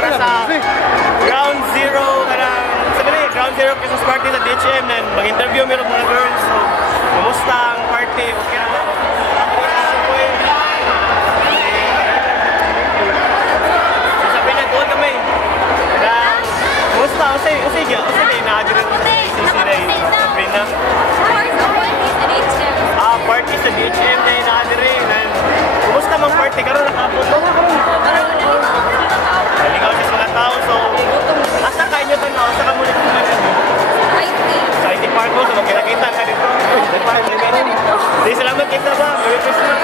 para sa Ground Zero, Ground Zero Christmas party sa DHM na mag-interview meron mga girls. So, kumusta ang party? Okay na ba? Sasabihin na, doon kami. Kumusta? Usay na na-adjourn sa Sabrina. Party sa DHM na na-adjourn. Kumusta mang party? Karoon nakapot mo? Nalingaw siya sa mga tao. So, asa kayo nyo tanaw? Asa ka muna kung sa IT Park mo, so magkita-kita ka dito. Di salamat kita ba? Merry Christmas!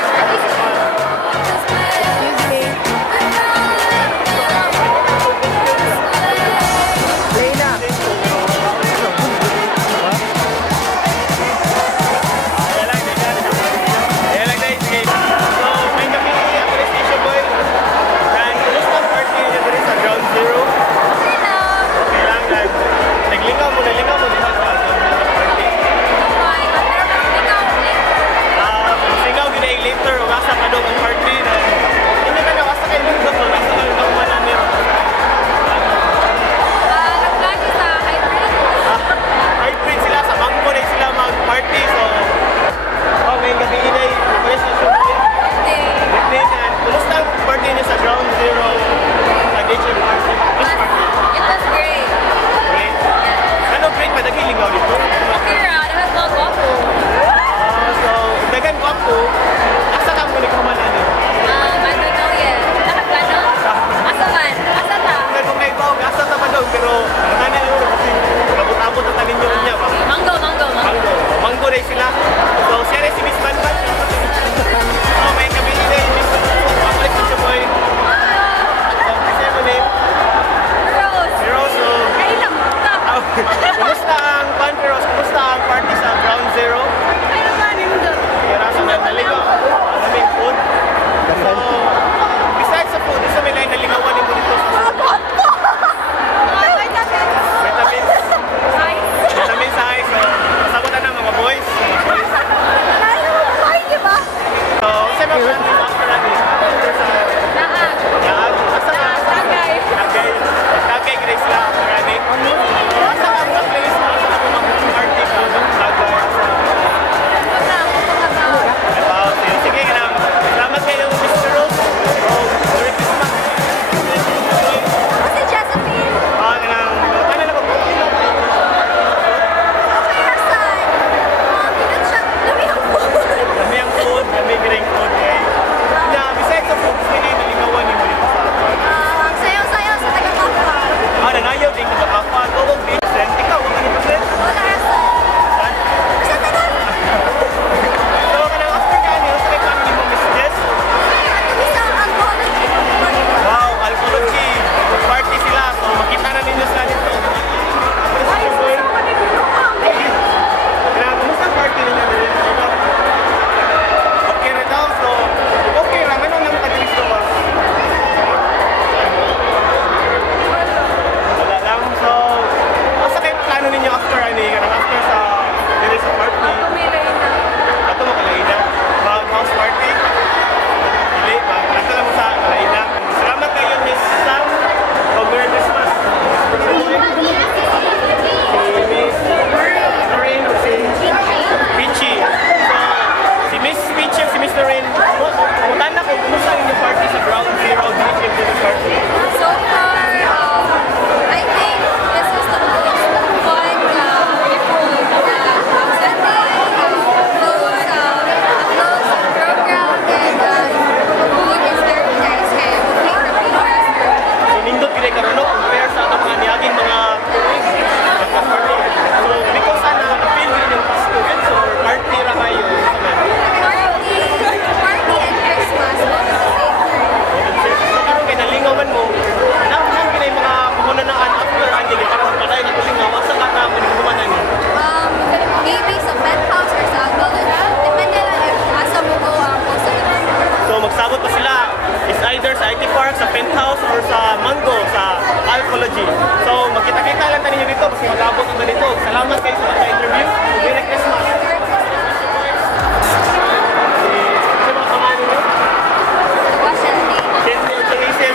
Alcology. So, magkita-kita lang tayo dito kasi mag-abot ang ganito. Salamat kayo sa interview. Merry Christmas!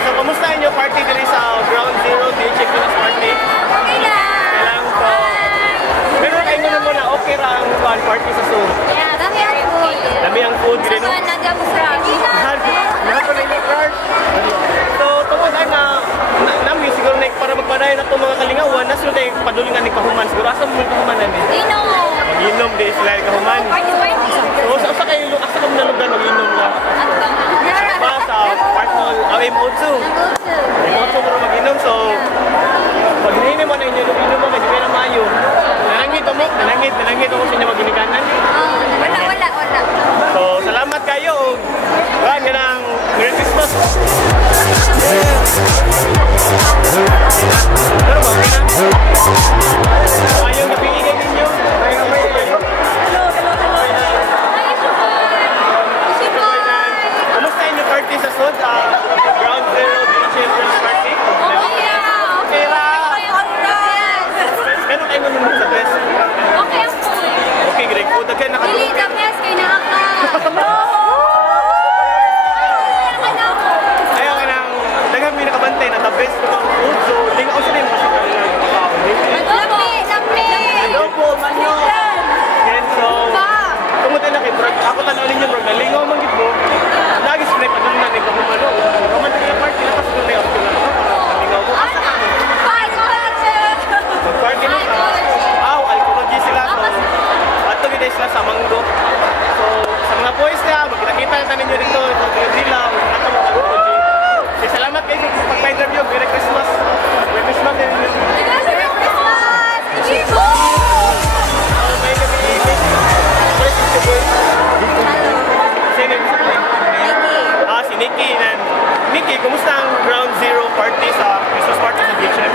So, kamusta inyo party dito sa padulingan ni kahuman. Siguro asa mo kahuman na ni? Dino! Mag-inom di sila ni kahuman. Party, party! So asa kayo na lugar mag-inom ka? Ba sa Park Mall, M02. M02 mo mag-inom. So pag hinihinim mo na inyo, inom mo, medyo pera mayo. Nanangit mo sa inyo mag-inikanan. Wala. So salamat kayo. Gaan ka ng Merry Christmas. Pero ba, okay na? Ayaw na pingin ninyo. Hello. Hi, Shubay! Kamusta yung party sa Sud? Ground Zero Children's Party? Okay lang! Ganun kayo nung sa best? Okay ang food. Okay, great food. Again, Dili nakatulog the best kay naaka. ayaw ka ng daghang may nakabantay na the best ng food. So, hindi nga ako sila yung masyadong Adobo, manyo. Yan, so, tungkol na kay Brad. Ako tanawin niyo, Brad. Nalingaw man gid mo. Lagi sila padulungan ni Kamumalo. Romantic na party na kasi doon na ako na. Nalingaw mo. Asa ka mo? Mag-party na ka. Alcohology sila. So, ato gid sila sa Manggo. So, sa mga boys na, magkita-kita na tanin nyo dito. Nila, ato mo alcohology. So, salamat kayo sa pag-interview. Merry Christmas. Merry Christmas din. May gabi. First is the boy. Sino yung isa? Si Nikki. Nikki, kumusta ang Ground Zero party sa Christmas party sa Beachem?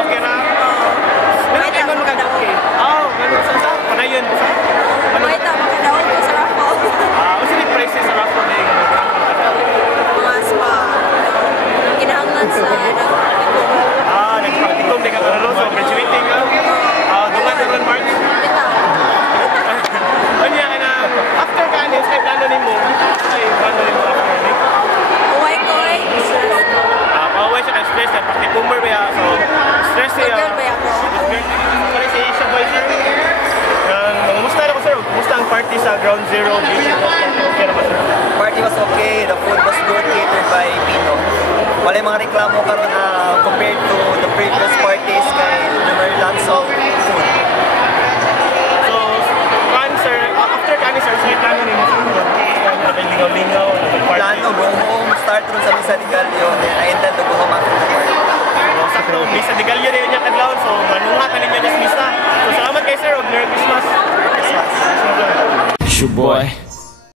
Okay na? Meron kayo mo magkagabi? Meron sa panayon. Ano? Kasi may prices sa raffle na yung nagpraktikom, di ka kalalo. So, graduating ka. Dungan March. Kanya ka na, after ka anis, ay plano ni mo. Ay, plano ni mo after ni. Pauwi siya ka-stress na practicumer ba ya. So, stress siya. Pari si Isha Boy, sir. Kumusta na ko, sir? Kumusta ang party sa Ground Zero? Okay na ba, sir? Party was okay, the food was good, catered by Pino. Wala yung mga reklamo karon compared to the previous parties kay there were lots of food. So, sir, after kani sir, say plano ni mo sir? Lingaw-lingaw, party. Plano, go home, start ron sa Misa de Gallo, then I intend to go home after the party. Sakto, Misa de Gallo rin niya kadlaw, so manunga ka ninyo sa Misa. So, salamat kay sir, Merry Christmas. Christmas. It's your boy.